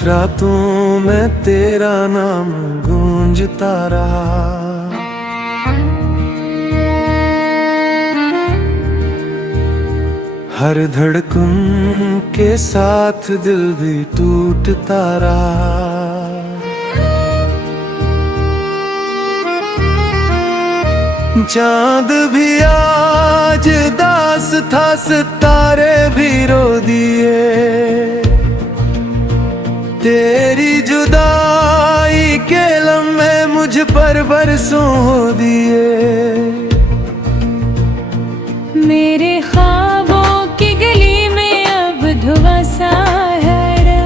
कुछ रातों में तेरा नाम गूंजता रहा। हर धड़कन के साथ दिल भी टूटता रहा। चांद भी आज दास था, सितारे भी रो दिए। तेरी जुदाई के लम्हे मुझ पर बरसों हो दिए। मेरे ख्वाबों की गली में अब धुआं सा है।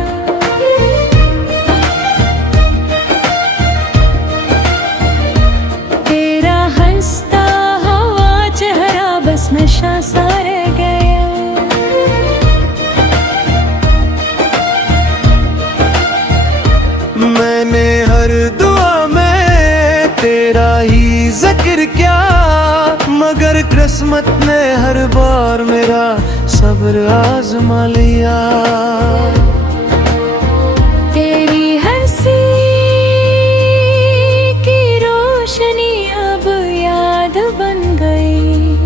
तेरा हंसता हुआ चेहरा बस नशा सा रह गया। मैंने हर दुआ में तेरा ही जिक्र किया, मगर किस्मत ने हर बार मेरा सब्र आजमा लिया। तेरी हंसी की रोशनी अब याद बन गई।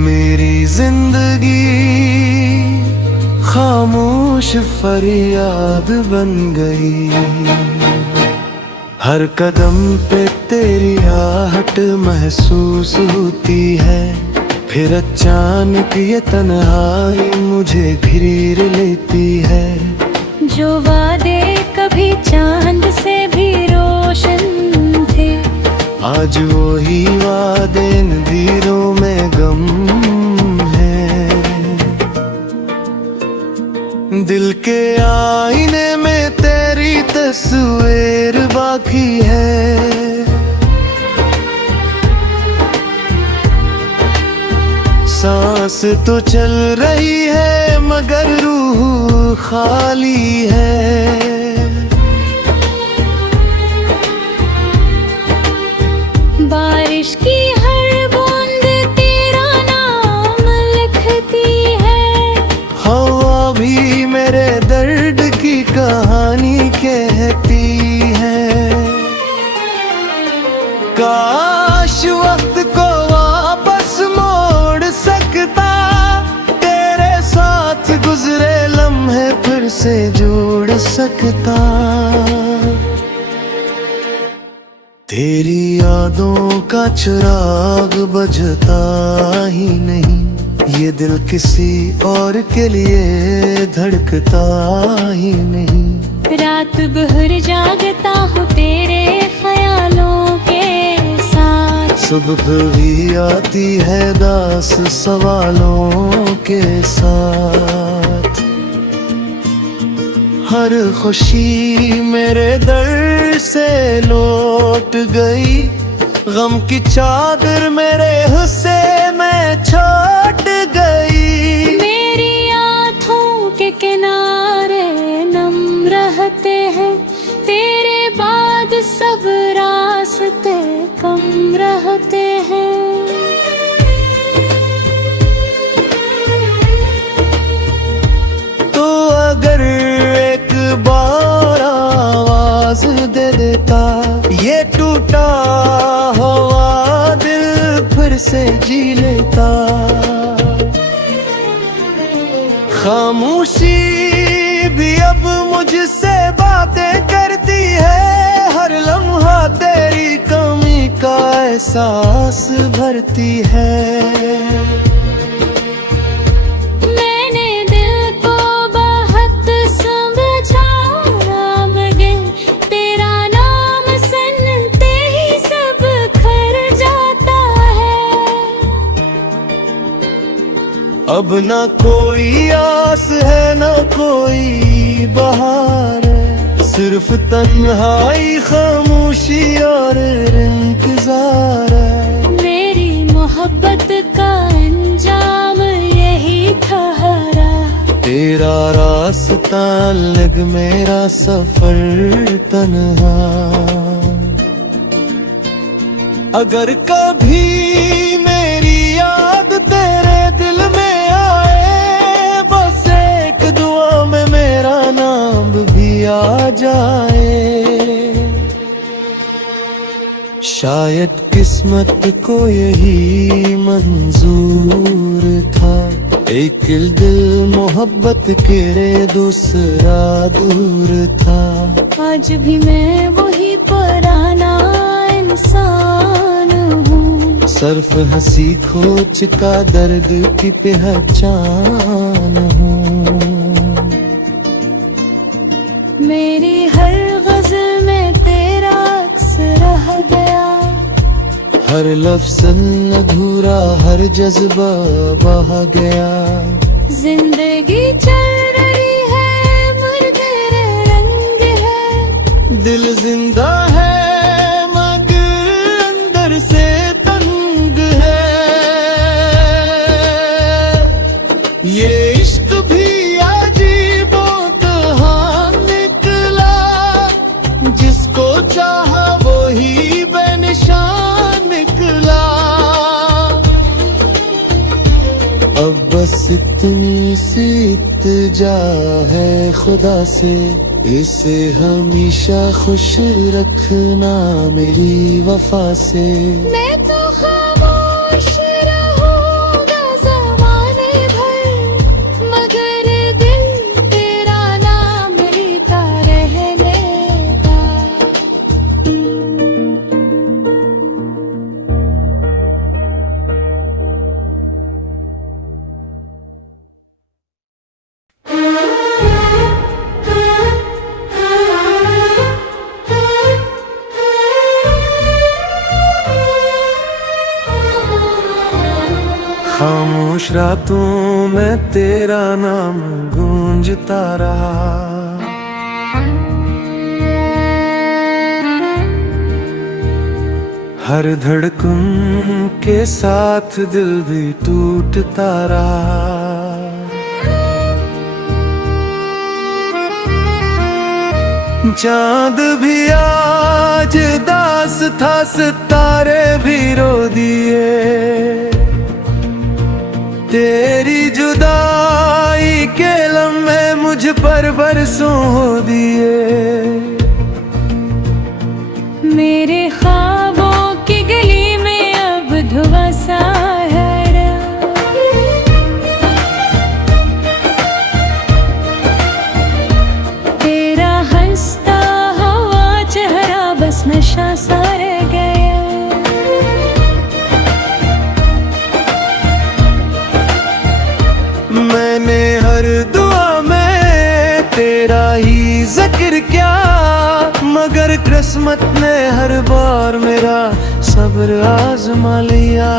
मेरी जिंदगी खामोश फरियाद बन गई। हर कदम पे तेरी आहट महसूस होती है, फिर अचानक ये तन्हाई मुझे घेर लेती है। जो वादे कभी चांद से भी रोशन थे, आज वही वादे अंधेरों में गम है। दिल के आईने में तेरी तस्वीर बाकी है। सांस तो चल रही है मगर रूह खाली है। बारिश की हर बूंद तेरा नाम लिखती है। हवा भी मेरे दर्द की कहानी कहती है। काश वक्त को वापस मोड़ सकता, तेरे साथ गुजरे लम्हे फिर से जोड़ सकता। तेरी यादों का चिराग बुझता ही नहीं, ये दिल किसी और के लिए धड़कता ही नहीं। रात भर जागता हूँ तेरे ख्यालों के साथ, सुबह भी आती है दास सवालों के साथ। हर खुशी मेरे दर्द से लौट गई, गम की चादर मेरे हिस्से में छूट गई। मेरी आँखों के किनारे नम रहते हैं, तेरे बाद सब रास्ते कम रहते हैं। तो अगर एक बार आवाज दे देता, ये टूटा हुआ दिल फिर से जी लेता। खामोशी भी अब मुझसे बातें करती है, हर लम्हा तेरी कमी का एहसास भरती है। मैंने दिल को बहुत समझाया मगर तेरा नाम सुनते ही सब खर जाता है। अब ना कोई आस है ना कोई बहार है, सिर्फ तन्हाई खामोशी और इंतजार है। मेरी मोहब्बत का अंजाम यही था हरा, तेरा रास्ता अलग मेरा सफर तन्हा। अगर कभी मेरी याद तेरे दिल में आए, बस एक दुआ में मेरा नाम भी आ जाए। शायद किस्मत को यही मंजूर था, एक दिल मोहब्बत के रे दूसरा दूर था। आज भी मैं वही पुराना इंसान हूँ, सर्फ हंसी खोच का दर्द की पहचान हूँ। मेरी हर गज़ल में तेरा अक्स रह गया, हर लफ्ज़ अधूरा हर जज्बा बह गया। जिंदगी चल रही है मर तेरे रंग है, दिल जिंदा है मगर अंदर से तंग है। ये इश्क भी अजीबो कहाँ निकला, जिसको चाहा वो ही बेनिशान निकला। अब बस इतनी सी इल्तिजा है खुदा से, इसे हमेशा खुश रखना मेरी वफा से। मैं तो खामोश रहूंगा ज़माने भर, मगर दिल तेरा नाम लेता रहने का। खामोश रातों में तेरा नाम गूंजता रहा, हर धड़कन के साथ दिल भी टूटता रहा। चांद भी आज दास था, सितारे भी रो दिए, तेरी जुदाई के लम्हे मुझ पर बरसों हो दिए। मेरे ख्वाबों की गली में अब धुआं सा है रहा, तेरा हंसता हुआ चेहरा बस नशा सा रह गया। मैंने हर दुआ में तेरा ही जिक्र किया, मगर किस्मत ने हर बार मेरा सब्र आजमा लिया।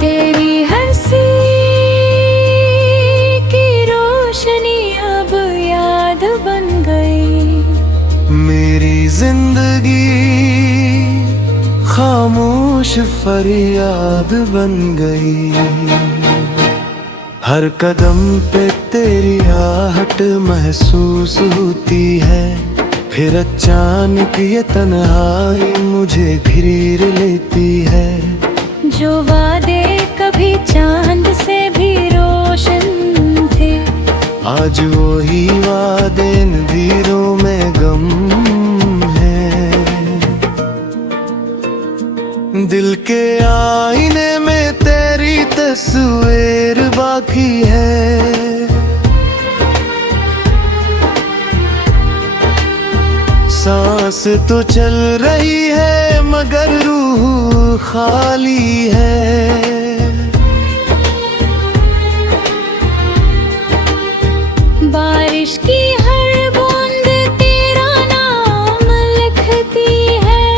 तेरी हंसी की रोशनी अब याद बन गई, मेरी जिंदगी खामोश फरियाद बन गई। हर कदम पे तेरी आहट महसूस होती है, फिर अचानक ये तन्हाई मुझे घेर लेती है। जो वादे कभी चांद से भी रोशन थे, आज वही वादे अंधेरों में गम है। दिल के आईने में तेरी तस्वीर बाकी है, सांस तो चल रही है मगर रूह खाली है। बारिश की हर बूंद तेरा नाम लिखती है,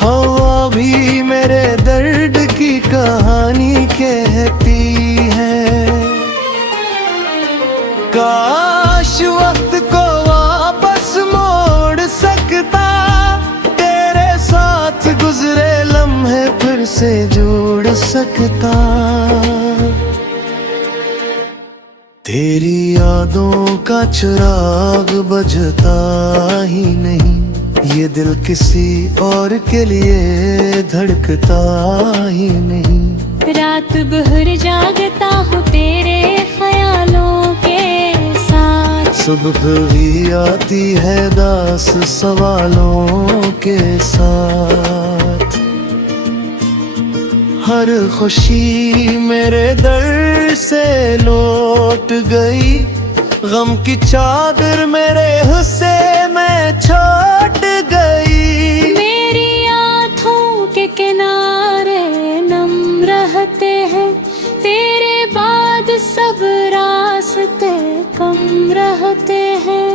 हवा भी मेरे दर्द की कहानी कहती है। काश वक्त को वापस मोड़ सकता, तेरे साथ गुजरे लम्हे फिर से जोड़ सकता। तेरी यादों का चिराग बुझता ही नहीं, ये दिल किसी और के लिए धड़कता ही नहीं। रात भर जागता हूँ तेरे ख्यालों के साथ, सुबह भी आती है दास सवालों के साथ। हर खुशी मेरे दर से लौट गई, गम की चादर मेरे हिस्से में छूट गई। मेरी आँखों के किनारे नम रहते हैं, तेरे बाद सब रास्ते कम रहते हैं।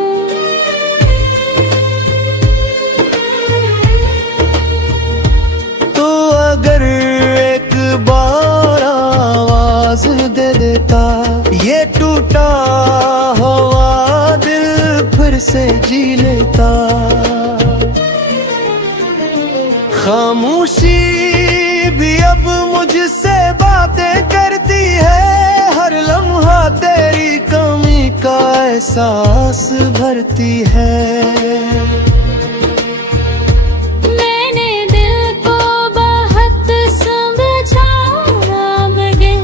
तो अगर एक बार आवाज दे देता, ये टूटा हुआ दिल फिर से जी लेता। खामोशी भी अब मुझसे बातें करती है, हर लम्हा तेरी कमी का एहसास भरती है। मैंने दिल को बहुत समझाया, मगर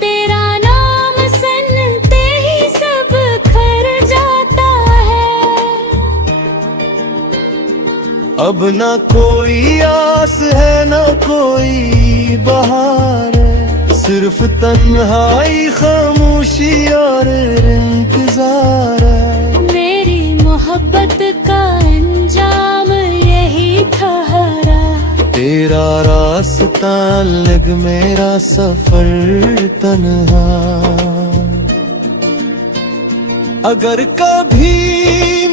तेरा नाम सुनते ही सब खर जाता है। अब ना कोई आस है ना कोई बहार है, सिर्फ तन्हाई खामोशी और इंतजार है। मेरी मोहब्बत का अंजाम यही ठहरा, तेरा रास्ता अलग मेरा सफर तन्हा। अगर कभी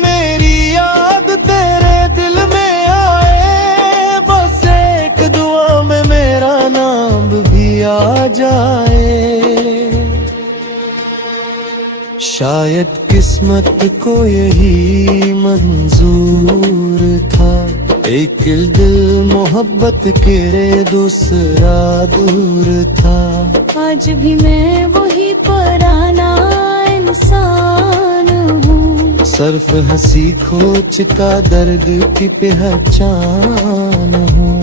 मेरी याद तेरे दिल में आए, बस एक दुआ में मेरा नाम भी आ जाए। शायद किस्मत को यही मंजूर था, एक दिल मोहब्बत के रे दूसरा दूर था। आज भी मैं वही पुराना इंसान हूँ, सर्फ हंसी खोच का दर्द की पहचान हूँ।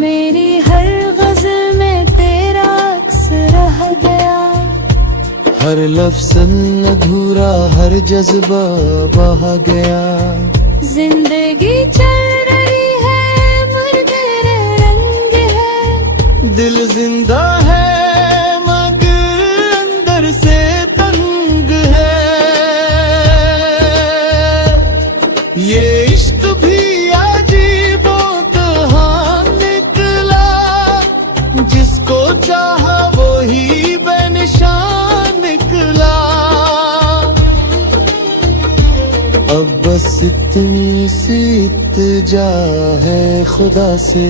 मेरी हर गज़ल में तेरा अक्स रह गया, हर लफ्ज़ अधूरा हर जज्बा बह गया। जिंदगी चल रही है मगर रंग है, दिल जिंदा है मगर अंदर से तंग है। ये इश्क भी अजीबो कहाँ निकला, जिसको चाहा वो ही बेनिशान निकला। अब बस इतनी सी इल्तिजा है खुदा से,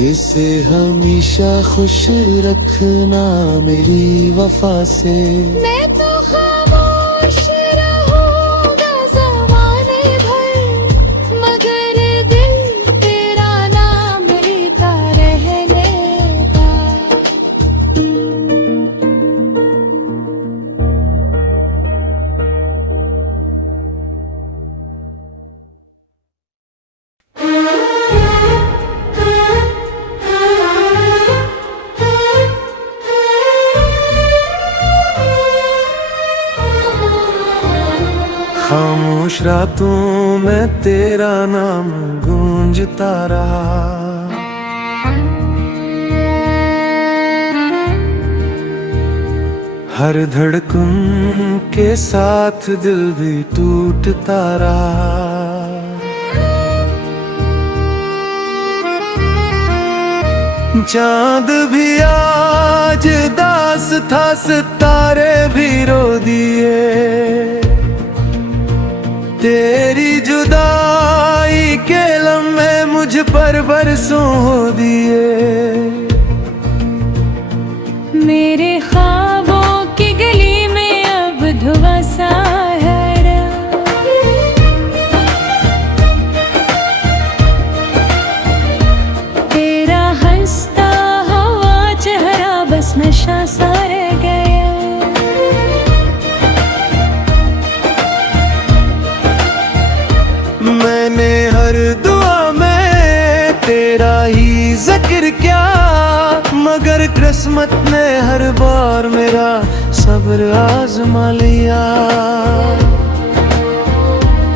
इसे हमेशा खुश रखना मेरी वफा से। मैं तो खामोश रहूंगा ज़माने भर, मगर दिल तेरा नाम लेता रहने का। खामोश रातों में तेरा नाम गूंजता रहा, हर धड़कन के साथ दिल भी टूटता रहा। चांद भी आज दास था, सितारे भी रो दिए, तेरी जुदाई के लम्हे मुझ पर बरसों हो दिए। मेरे ख्वाबों की गली में अब धुआं सा है, तेरा हंसता हुआ चेहरा बस नशा सा रह गया। मैंने हर दुआ में तेरा ही जिक्र किया, मगर किस्मत ने हर बार मेरा सब्र आजमा लिया।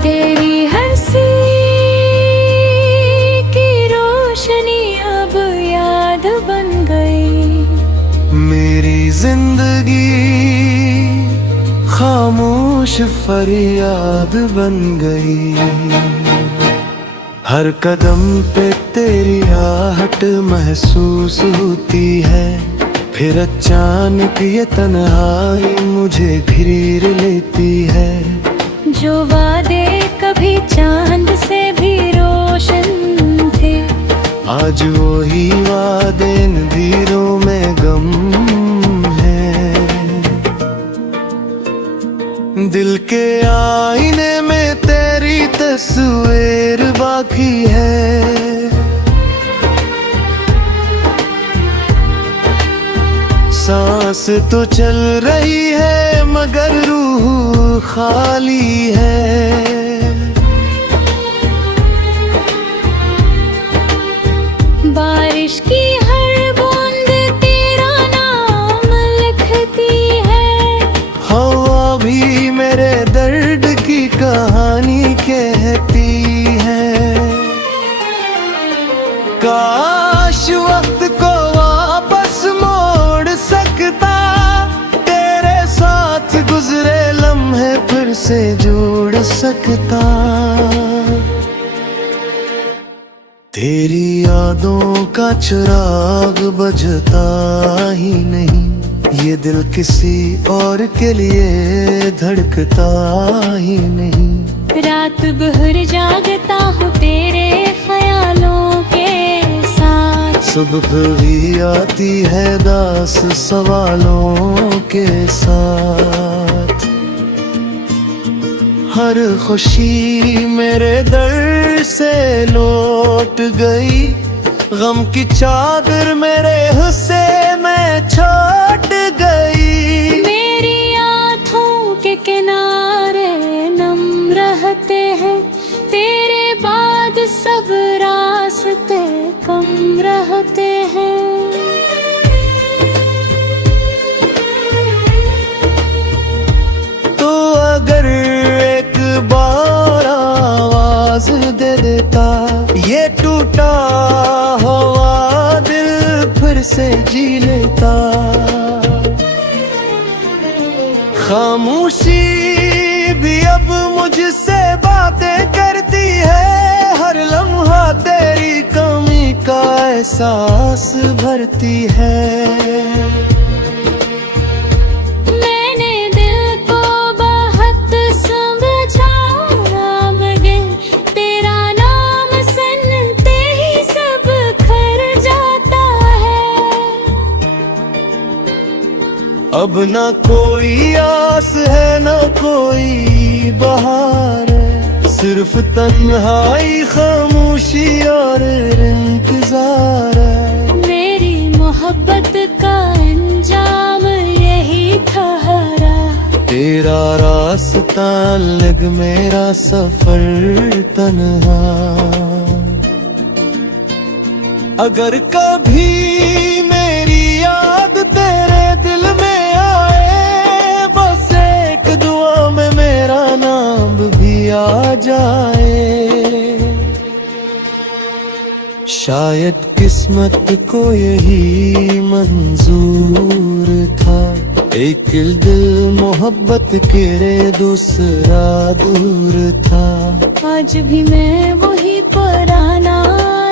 तेरी हंसी की रोशनी अब याद बन गई। मेरी जिंदगी खामोश फरियाद बन गई। हर कदम पे तेरी आहट महसूस होती है, फिर अचानक ये तन्हाई मुझे घेर लेती है। जो वादे कभी चांद से भी रोशन थे, आज वही वादे अंधेरों में गम है। दिल के आईने में तेरी तस्वीर बाकी है। सांस तो चल रही है मगर रूह खाली है। बारिश की हर बूंद तेरा नाम लिखती है। हवा भी मेरे दर्द की कहानी कहती है। काश वक्त को वापस मोड़ सकता, तेरे साथ गुजरे लम्हे फिर से जोड़ सकता। तेरी यादों का चिराग बुझता ही नहीं, ये दिल किसी और के लिए धड़कता ही नहीं। रात भर जागता हूँ तेरे ख्यालों के साथ, सुबह भी आती है दास सवालों के साथ। हर खुशी मेरे दर्द से लौट गई, गम की चादर मेरे हिस्से में छूट गई। मेरी आँखों के किनारे नम रहते हैं, तेरे बाद सब रास्ते कम रहते हैं। तो अगर एक बार आवाज दे देता, ये टूटा हुआ दिल फिर से जी लेता। खामोशी भी अब मुझसे बातें करती है, हर लम्हा तेरी कमी का एहसास भरती है। मैंने दिल को बहुत समझाया मगर तेरा नाम सुनते ही सब खर जाता है। अब ना कोई आस है ना कोई बहार है, सिर्फ तन्हाई खामोशी और इंतजार है। मेरी मोहब्बत का अंजाम यही था हरा, तेरा रास्ता अलग मेरा सफर तन्हा। अगर कभी मेरी याद तेरे दिल में आए, बस एक दुआ में मेरा नाम भी आ जाए। शायद किस्मत को यही मंजूर था, एक दिल मोहब्बत के दूसरा दूर था। आज भी मैं वही पुराना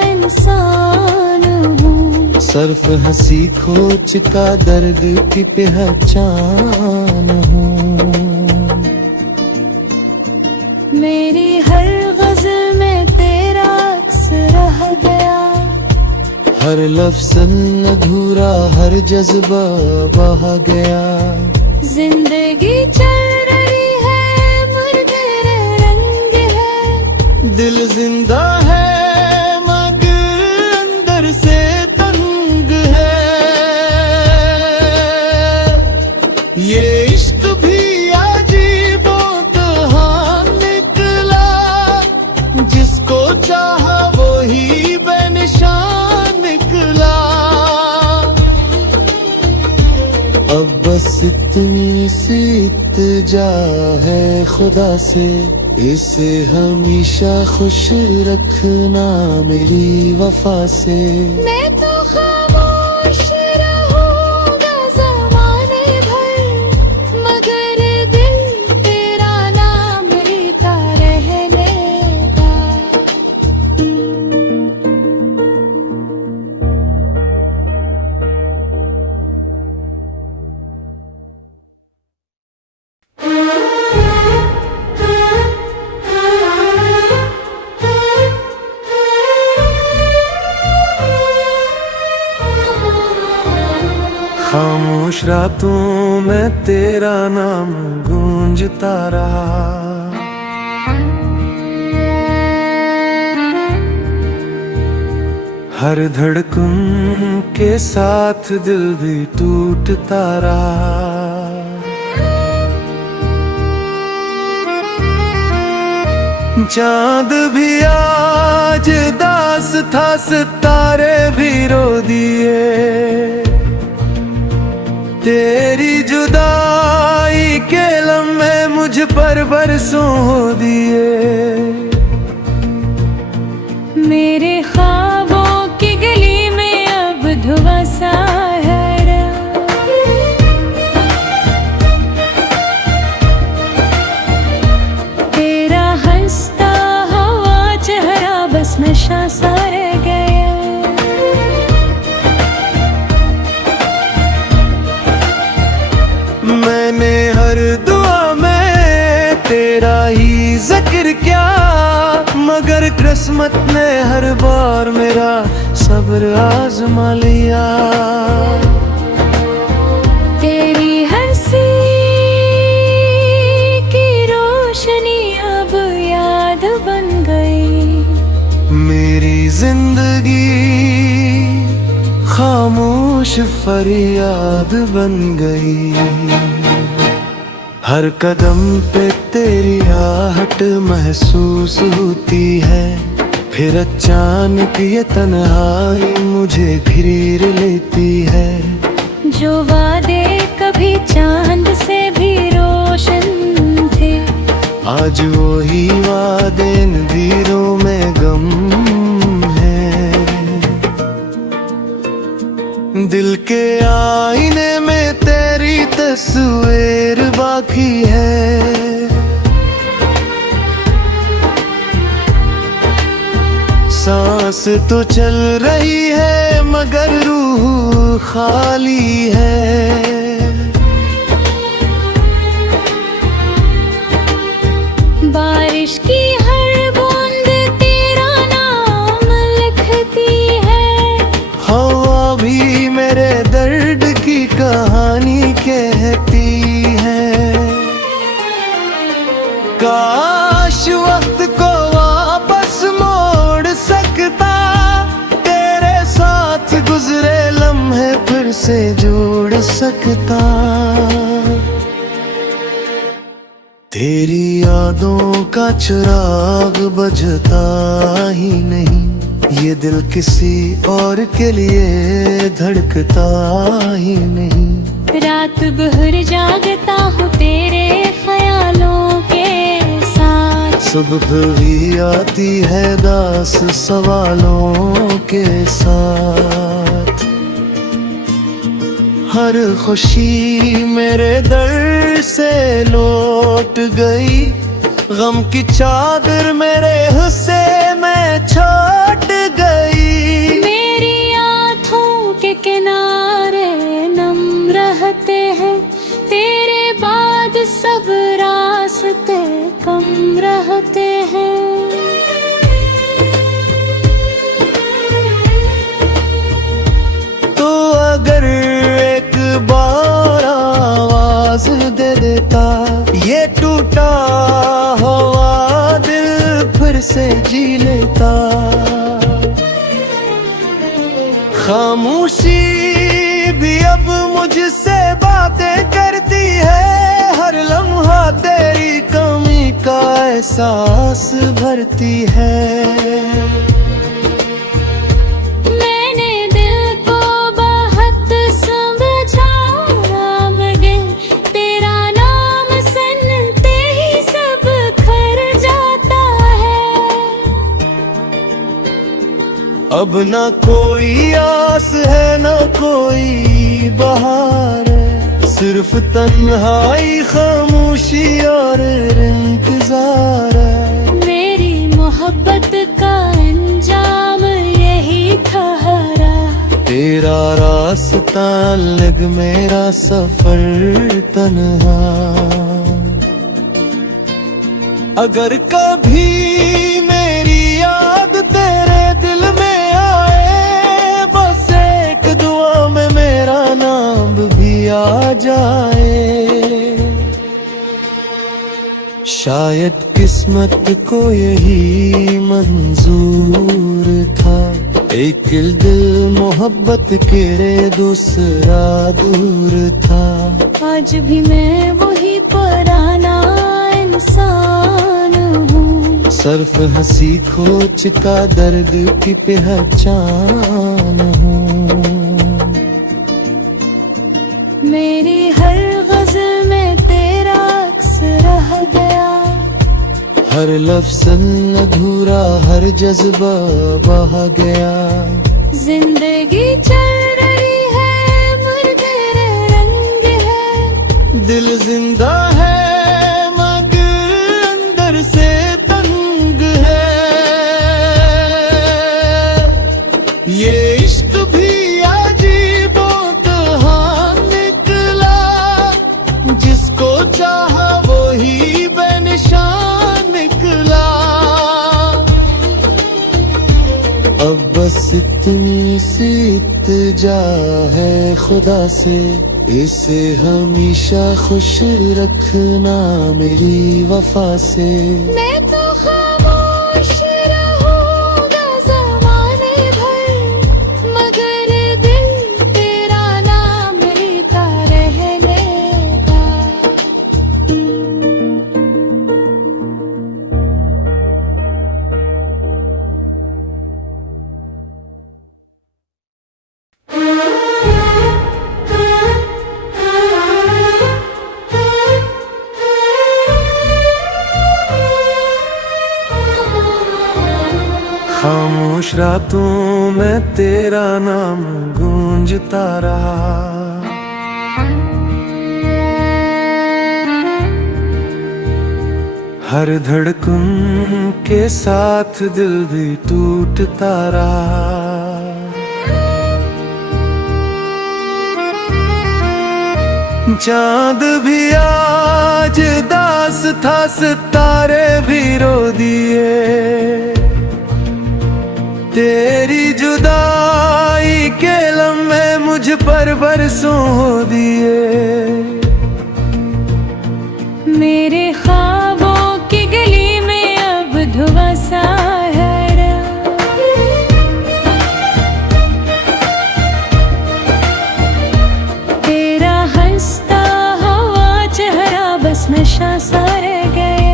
इंसान हूँ, सर्फ हंसी खोच का दर्द की पहचान हूँ। मेरी हर गज़ल में तेरा अक्स रह गया, हर लफ्ज़ अधूरा हर जज्बा बह गया। जिंदगी चल रही है मुर्गर रंग है, दिल जिंदा है मगर अंदर से तंग है। ये इश्क भी अजीबो कहाँ निकला, जिसको चाहा वही बेनिशान निकला। अब बस इतनी सी इल्तिजा है खुदा से, इसे हमेशा खुश रखना मेरी वफा से। मैं तो खामोश रहूंगा ज़माने भर, मगर दिल तेरा नाम लेता रहने का। खामोश रातों में तेरा नाम गूंजता रहा, हर धड़कन के साथ दिल भी टूटता रहा। चांद भी आज दास था, सितारे भी रो दिए, तेरी जुदाई के लम्हे मुझ पर बरसों हो दिए। मेरे ख्वाबों की गली में अब धुआं सा है रात। तेरा हंसता हुआ चेहरा बस नशा सा रह गया। मैंने हर दुआ में तेरा ही जिक्र किया, मगर किस्मत ने हर बार मेरा सब्र आजमा लिया। तेरी हंसी की रोशनी अब याद बन गई, मेरी जिंदगी खामोश फरियाद बन गई। हर कदम पे तेरी आहट महसूस होती है, फिर अचानक ये तन्हाई मुझे घेर लेती है। जो वादे कभी चांद से भी रोशन थे, आज वही वादे अंधेरों में गम है। दिल के आईने में तेरी तस्वीर बाकी है, सांस तो चल रही है मगर रूह खाली है। बारिश की हर बूंद तेरा नाम लिखती है, हवा भी मेरे दर्द की कहानी कहती है। काश वक्त को वापस मोड़ सकता, तेरे साथ गुजरे लम्हे फिर से जोड़ सकता। तेरी यादों का चिराग बुझता ही नहीं, ये दिल किसी और के लिए धड़कता ही नहीं। रात भर जागता हूँ तेरे ख्यालों के साथ, सुबह भी आती है दास सवालों के साथ। हर खुशी मेरे दर्द से लौट गई, गम की चादर मेरे हिस्से में छूट गई। मेरी आँखों के किनारे नम रहते हैं, तेरे बाद सब रास्ते कम रहते हैं। तो अगर एक बार आवाज दे देता, ये टूटा हुआ दिल फिर से जी लेता। खामोशी भी अब मुझसे बातें करती है, हर लम्हा तेरी कमी का एहसास भरती है। मैंने दिल को बहुत समझाया मगर अब ना कोई आस है ना कोई बहार है, सिर्फ तन्हाई खामोशी और इंतजार है। मेरी मोहब्बत का अंजाम यही था हरा, तेरा रास्ता अलग मेरा सफर तन्हा। अगर कभी मेरी याद तेरे दिल में आए, बस एक दुआ में मेरा नाम भी आ जाए। शायद किस्मत को यही मंजूर था, एक दिल मोहब्बत के दूसरा दूर था। आज भी मैं वही पुराना इंसान हूँ, सर्फ हंसी खोच का दर्द की पहचान हूँ। मेरी हर गज़ल में तेरा अक्स रह गया, हर लफ्ज़ अधूरा हर जज्बा बह गया। जिंदगी चल रही है मर तेरे रंग है, दिल जिंदा है मगर अंदर से तंग है। ये इश्क भी अजीब कहाँ निकला, जिसको चाहा वो ही बेनिशान निकला। अब बस इतनी सी इल्तिजा है खुदा से, इसे हमेशा खुश रखना मेरी वफा से। मैं तो खामोश रहूंगा ज़माने भर, मगर दिल तेरा नाम लेता रहनेगा। खामोश रातों में तेरा नाम गूंजता रहा, हर धड़कन के साथ दिल भी टूटता रहा। चांद भी आज दास था, सितारे भी रो दिए, तेरी जुदाई के लम्हे मुझ पर बरसों हो दिए। मेरे ख्वाबों की गली में अब धुआं सा है, तेरा हंसता हुआ चेहरा बस नशा सा रह गया।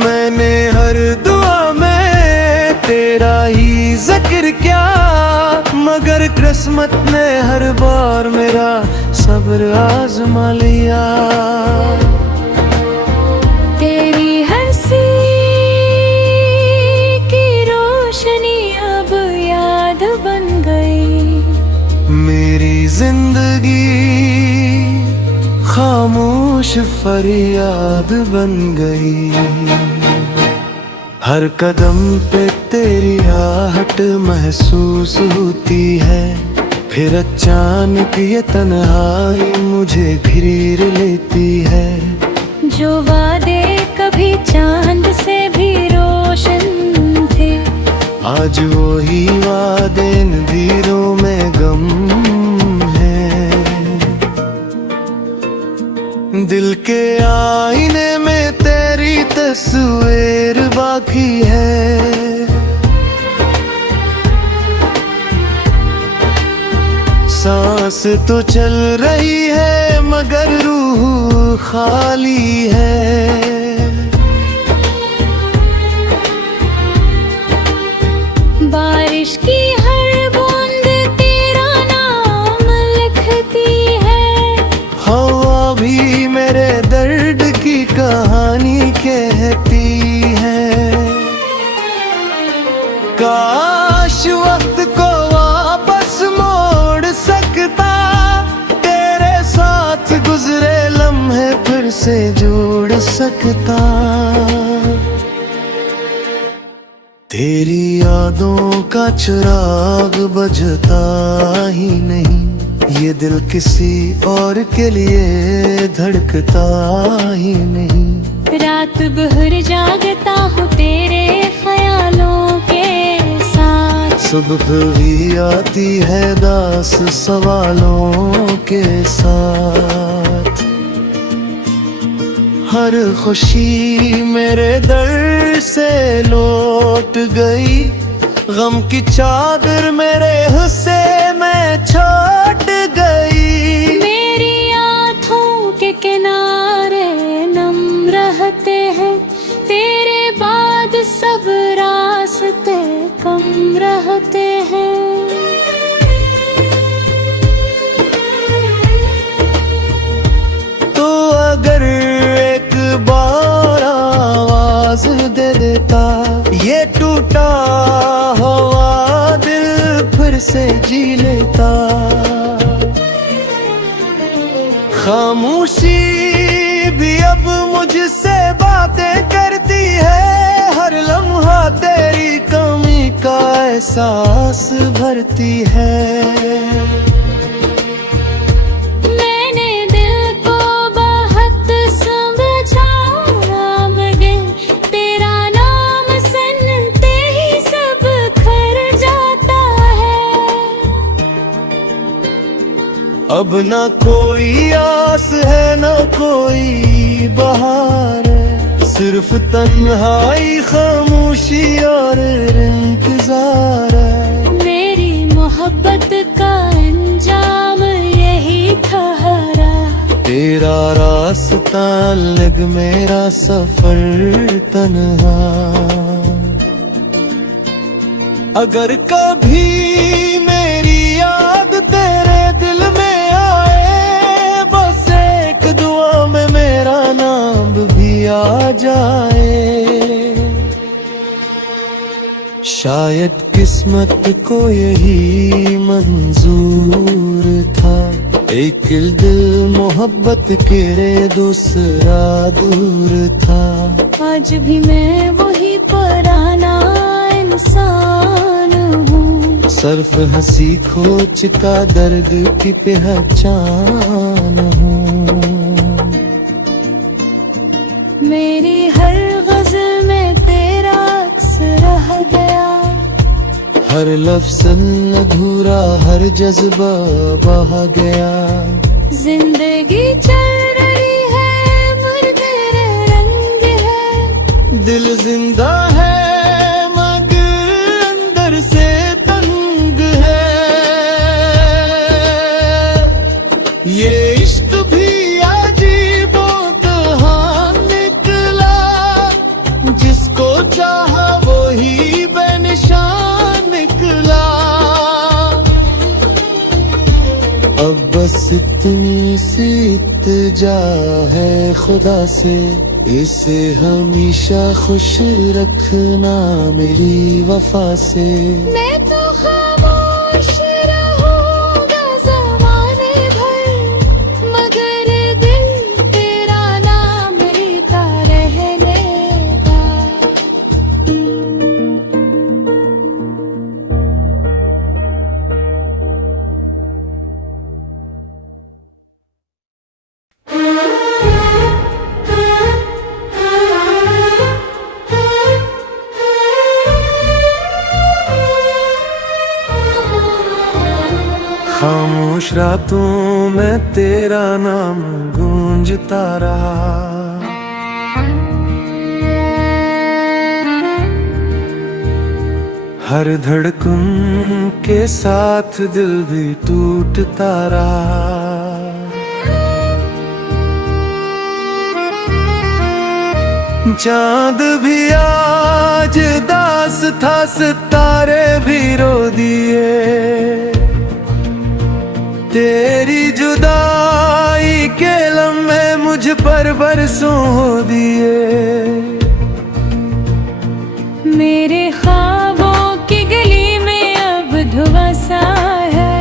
मैंने हर दुआ में तेरा ही जिक्र किया, मगर किस्मत ने हर बार मेरा सब्र आजमा लिया। तेरी हंसी की रोशनी अब याद बन गई, मेरी जिंदगी खामोश फरियाद बन गई। हर कदम पे तेरी आहट महसूस होती है, फिर अचानक ये तन्हाई मुझे घेर लेती है। जो वादे कभी चांद से भी रोशन थे, आज वही वादे नदीरों में गम है। दिल के आईने में तेरी तस्वीर बाकी है, सांस तो चल रही है मगर रूह खाली है। बारिश की हर बूंद तेरा नाम लिखती है, हवा भी मेरे दर्द की कहानी कहती गुजरे लम्हे फिर से जोड़ सकता। तेरी यादों का चिराग बुझता ही नहीं, ये दिल किसी और के लिए धड़कता ही नहीं। रात भर जागता हूँ तेरे ख्यालों के साथ, सुबह भी आती है दास सवालों के साथ। हर खुशी मेरे दर से लौट गई, गम की चादर मेरे हिस्से में छूट गई। मेरी आँखों के किनारे नम रहते हैं, तेरे बाद सब रास्ते कम रहते हैं। तो अगर एक बार आवाज दे देता, ये टूटा हुआ दिल फिर से जी लेता। खामोशी भी अब मुझसे बातें करती है, हर लम्हा तेरी कमी का एहसास भरती है। मैंने दिल को बहुत समझाया, मगर तेरा नाम सुनते ही सब खर जाता है। अब ना कोई आस है ना कोई बहार है, सिर्फ तन्हाई खामोशी और इंतजार है। मेरी मोहब्बत का अंजाम यही ठहरा, तेरा रास्ता अलग मेरा सफर तन्हा। अगर कभी मेरी याद तेरे दिल में आए, बस एक दुआ में मेरा नाम भी आ जाए। शायद किस्मत को यही मंजूर था, एक दिल मोहब्बत के रे दूसरा दूर था। आज भी मैं वही पुराना इंसान हूँ, सर्फ हंसी खोच का दर्द की पहचान हूँ। मेरी हर गज़ल में तेरा अक्स रह गया, हर लफ्ज़ अधूरा हर जज्बा बह गया। जिंदगी चल रही है मुर्दे रंग है, दिल जिंदा है मगर अंदर से तंग है। ये इश्क भी अजीब कहाँ निकला, जिसको चाहा वो ही बेनिशान निकला। अब बस इतनी सी इल्तिजा है खुदा से, इसे हमेशा खुश रखना मेरी वफा से। मैं तो खामोश रहूंगा ज़माने भर, मगर दिल तेरा नाम लेता रहनेगा। खामोश रातों में तेरा नाम गूंजता रहा, हर धड़कन के साथ दिल भी टूटता रहा। चांद भी आज दास था, सितारे भी रो दिए, तेरी जुदाई के लम्हे मुझ पर बरसों हो दिए। मेरे ख्वाबों की गली में अब धुआं सा है,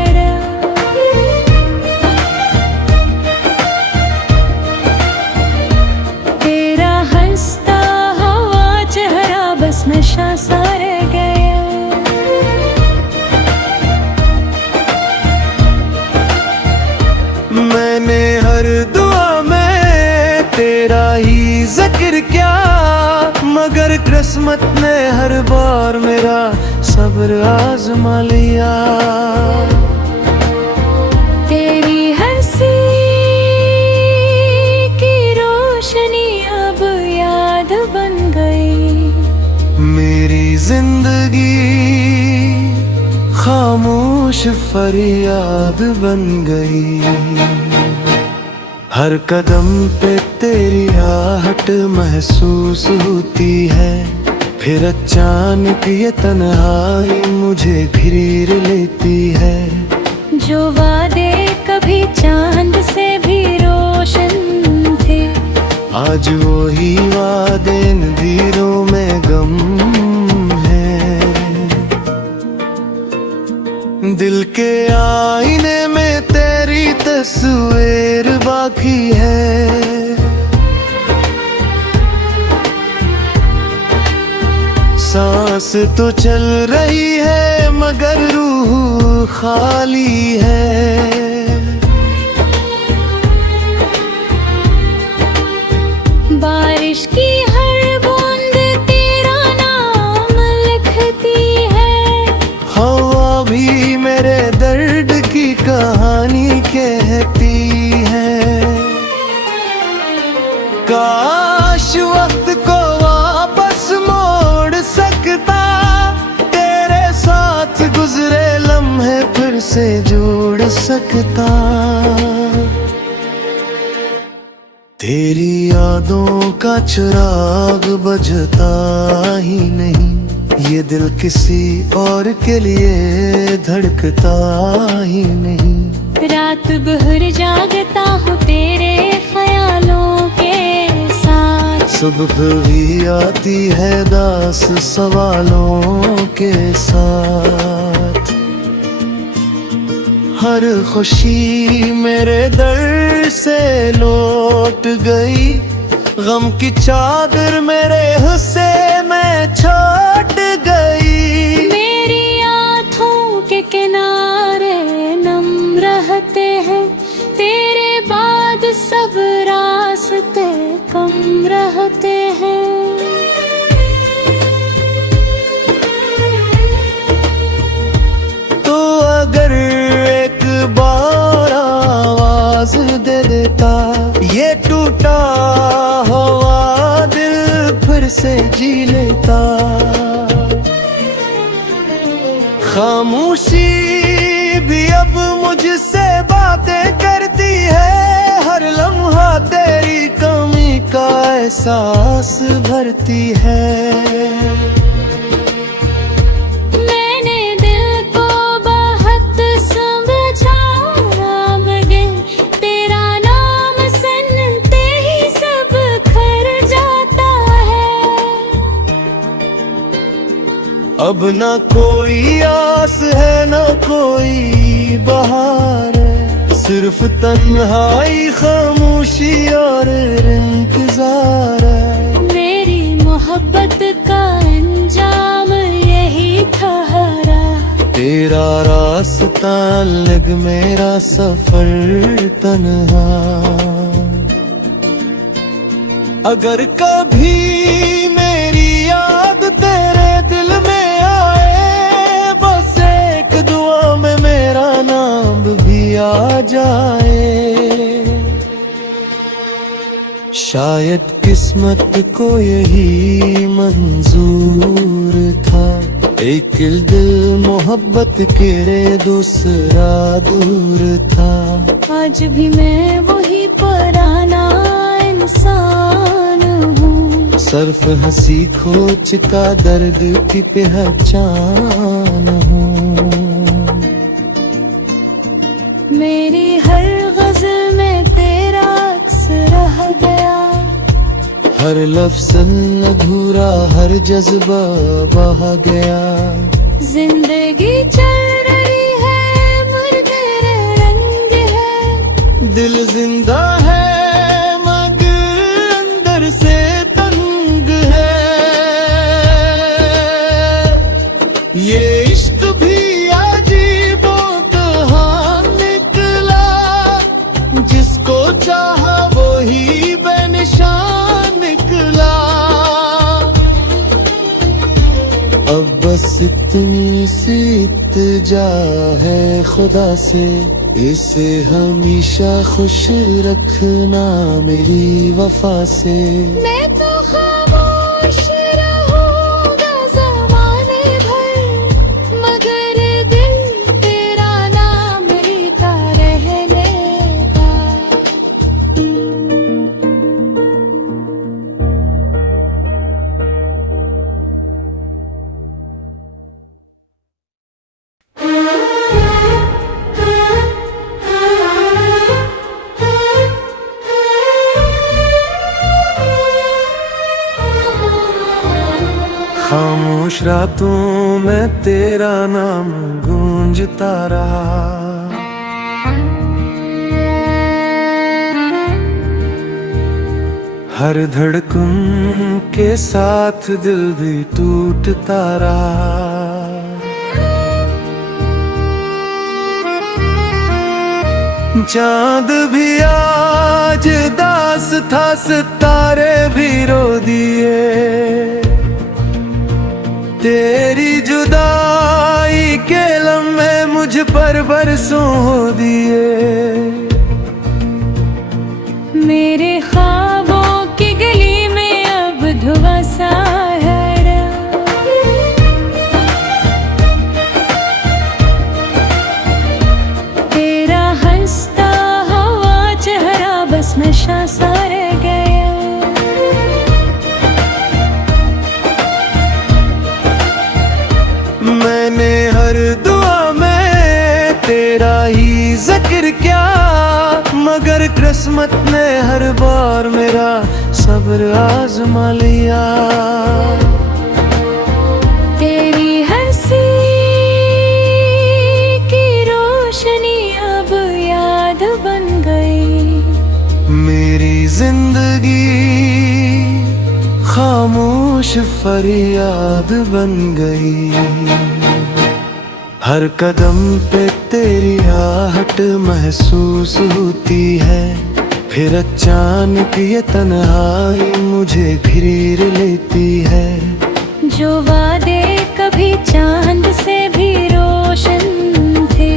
जिक्र क्या, मगर किस्मत ने हर बार मेरा सब्र आजमा लिया। तेरी हंसी की रोशनी अब याद बन गई, मेरी जिंदगी खामोश फरियाद बन गई। हर कदम पे तेरी आहट महसूस होती है, फिर अचानक ये तन्हाई मुझे घेर लेती है। जो वादे कभी चांद से भी रोशन थे, आज वही वादे नदीरों में गम है। दिल के आईने में तेरी तस्वीर बाकी है, सांस तो चल रही है मगर रूह खाली है। बारिश की हर बूंद तेरा नाम लिखती है, हवा भी मेरे दर्द की कहानी कहती है। काश वक्त को वापस मोड़ सकता, तेरे साथ गुजरे लम्हे फिर से जोड़ सकता। तेरी यादों का चिराग बुझता ही नहीं, ये दिल किसी और के लिए धड़कता ही नहीं। रात भर जागता हूँ तेरे ख्यालों के साथ, सुबह भी आती है दास सवालों के साथ। हर खुशी मेरे दर से लौट गई, गम की चादर मेरे हिस्से में छूट गई। मेरी आँखों के किनारे नम रहते हैं, तेरे बाद सब रास्ते कम रहते हैं। तो अगर एक बार आवाज दे देता, ये टूटा हुआ दिल फिर से जी लेता। खामोशी भी अब मुझसे बातें करती है, हर लम्हा तेरी कमी का एहसास भरती है। मैंने दिल को बहुत समझाया मगर तेरा नाम सुनते ही सब खर जाता है। अब ना कोई आस है ना कोई बहार है, सिर्फ तन्हाई खामोशी और इंतजार है। मेरी मोहब्बत का अंजाम यही ठहरा, तेरा रास्ता अलग मेरा सफर तन्हा। अगर कभी मेरी याद तेरे दिल में आए, बस एक दुआ में मेरा नाम भी आ जाए। शायद किस्मत को यही मंजूर था, एक दिल मोहब्बत के दूसरा दूर था। आज भी मैं वही पुराना इंसान हूँ, सर्फ हंसी खोच का दर्द की पहचान हूँ। मेरी हर गज़ल में तेरा अक्स रह गया, हर लफ्ज़ अधूरा हर जज्बा बह गया। जिंदगी चल रही है मगर तेरे रंग है, दिल जिंदा है मगर अंदर से तंग है। ये इश्क भी अजीब कहाँ निकला, जिसको चाहा वो ही बेनिशान निकला। इतनी सी इल्तिजा है खुदा से, इसे हमेशा खुश रखना मेरी वफा से। मैं तो खामोश रहूंगा ज़माने भर, मगर दिल तेरा नाम लेता रहेगा। खामोश रातों में तेरा नाम गूंजता रहा, हर धड़कन के साथ दिल भी टूटता रहा। चांद भी आज दास था, सितारे भी रो दिए, तेरी जुदाई के लम्हे मुझ पर बरसों हो दिए। मेरे ख्वाबों की गली में अब धुआं सा है रात। तेरा हंसता हुआ चेहरा बस नशा सा रह गया। मैंने हर दुआ में तेरा ही जिक्र किया, मगर किस्मत ने हर बार मेरा सब्र आजमा लिया। तेरी हंसी की रोशनी अब याद बन गई, मेरी जिंदगी खामोश फरियाद बन गई। हर कदम पे तेरी आहट महसूस होती है, फिर अचानक ये तन्हाई मुझे घेर लेती है। जो वादे कभी चांद से भी रोशन थे,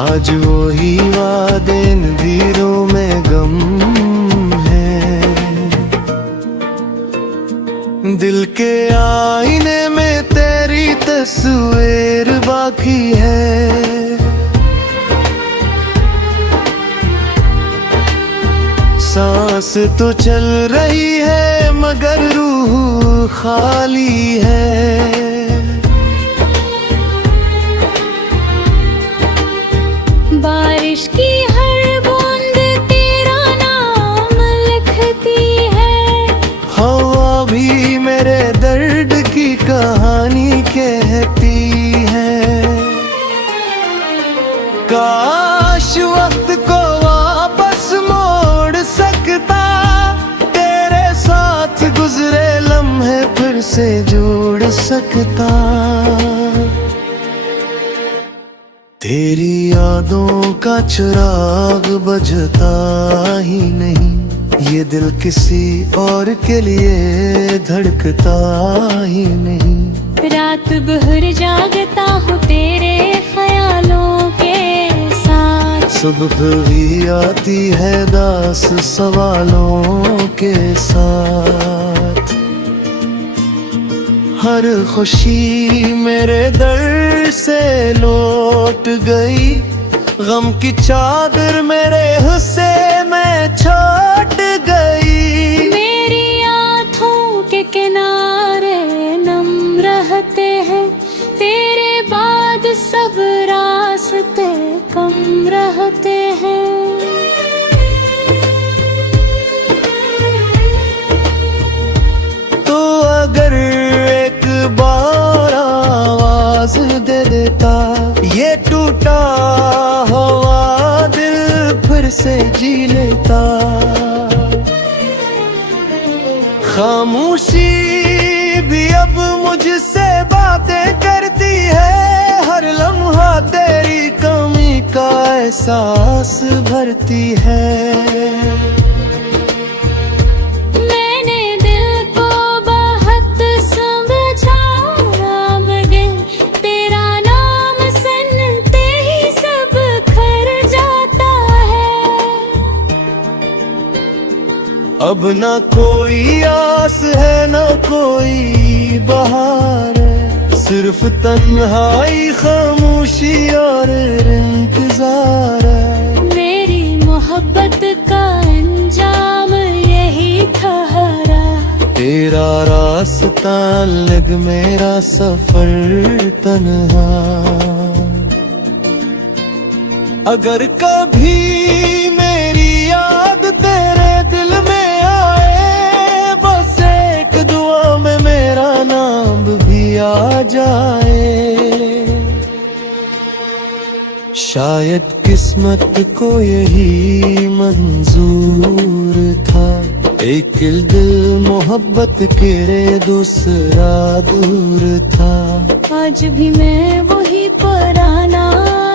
आज वही वादे नदीरों में गम है। दिल के आईने में तेरी तस्वीर बाकी है, सांस तो चल रही है मगर रूह खाली है। बारिश की हर बूंद तेरा नाम लिखती है, हवा भी मेरे दर्द की कहानी कहती है। काश वक्त को वापस मोड़ सकता, तेरे साथ गुजरे लम्हे फिर से जोड़ सकता। तेरी यादों का चिराग बुझता ही नहीं, ये दिल किसी और के लिए धड़कता ही नहीं। रात भर जागता हूँ तेरे ख्यालों के साथ, सुबह भी आती है दास सवालों के साथ। हर खुशी मेरे दर्द से लौट गई, गम की चादर मेरे हिस्से में छूट गई। मेरी आँखों के किनारे नम रहते हैं, तेरे बाद सब रास्ते कम रहते हैं। तो अगर एक बार आवाज दे देता, ये टूटा हुआ दिल फिर से जी लेता। खामोशी भी अब मुझसे बातें करती है, हर लम्हा तेरी कमी का एहसास भरती है। मैंने दिल को बहुत समझाया मगर अब ना कोई आस है ना कोई बहार है, सिर्फ तन्हाई खामोशी और इंतजार है। मेरी मोहब्बत का अंजाम यही ठहरा, तेरा रास्ता अलग मेरा सफर तन्हा। अगर कभी मेरी याद तेरे दिल में आए, बस एक दुआ में मेरा नाम भी आ जाए। शायद किस्मत को यही मंजूर था, एक दिल मोहब्बत के रे दूसरा दूर था। आज भी मैं वही पुराना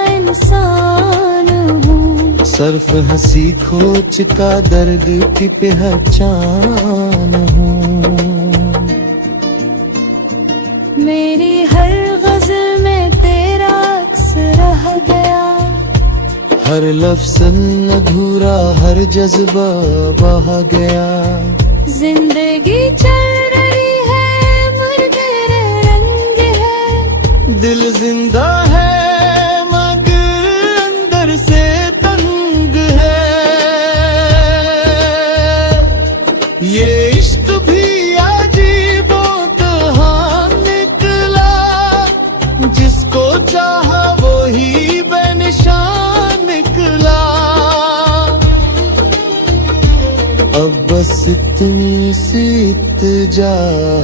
इंसान हूँ, सर्फ हंसी खोच का दर्द की पहचान हूँ। मेरी हर गज़ल में तेरा अक्स रह गया, हर लफ्ज़ अधूरा हर जज्बा बह गया। जिंदगी चल रही है मगर तेरे रंग है, दिल जिंदा है मगर अंदर से तंग है। ये इश्क भी अजीब कहाँ निकला, जिसको चाहा वो ही बेनिशान निकला। अब बस इतनी सी इल्तिजा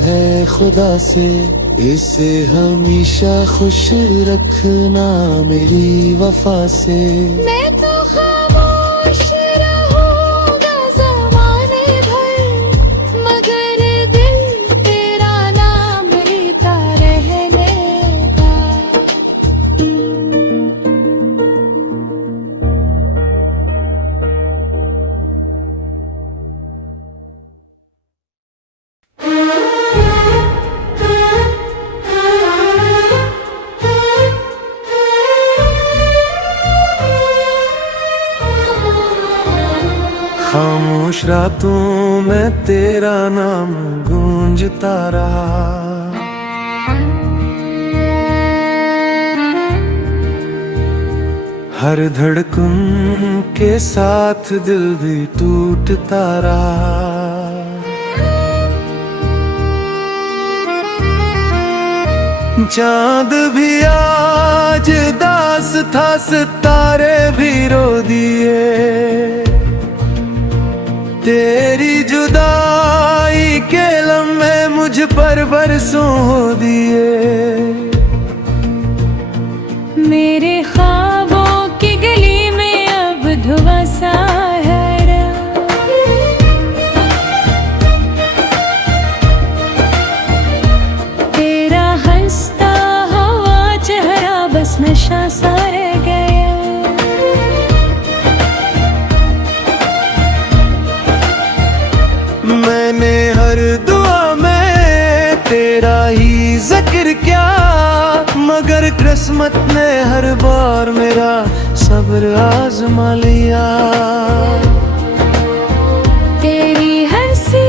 है खुदा से, इसे हमेशा खुश रखना मेरी वफा से। मैं तो खामोश रहूंगा ज़माने भर, मगर दिल तेरा नाम लेता रहने का। खामोश रातों में तेरा नाम गूंजता रहा, हर धड़कन के साथ दिल भी टूटता रहा। चांद भी आज दास था, सितारे भी रो दिए, तेरी जुदाई के लम्हे मुझ पर बरसों हो दिए। मेरे ख्वाबों की गली में अब धुआं सा है रहा, तेरा हंसता हुआ चेहरा बस नशा सा रह गया। मैंने हर दुआ में तेरा ही जिक्र किया, मगर किस्मत ने हर बार मेरा सब्र आजमा लिया। तेरी हंसी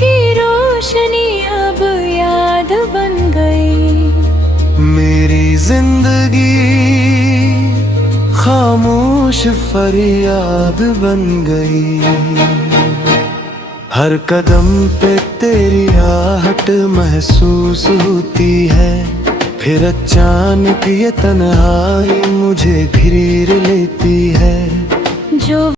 की रोशनी अब याद बन गई, मेरी जिंदगी खामोश फरियाद बन गई। हर कदम पे तेरी आहट महसूस होती है, फिर अचानक ये तन्हाई मुझे घेर लेती है। जो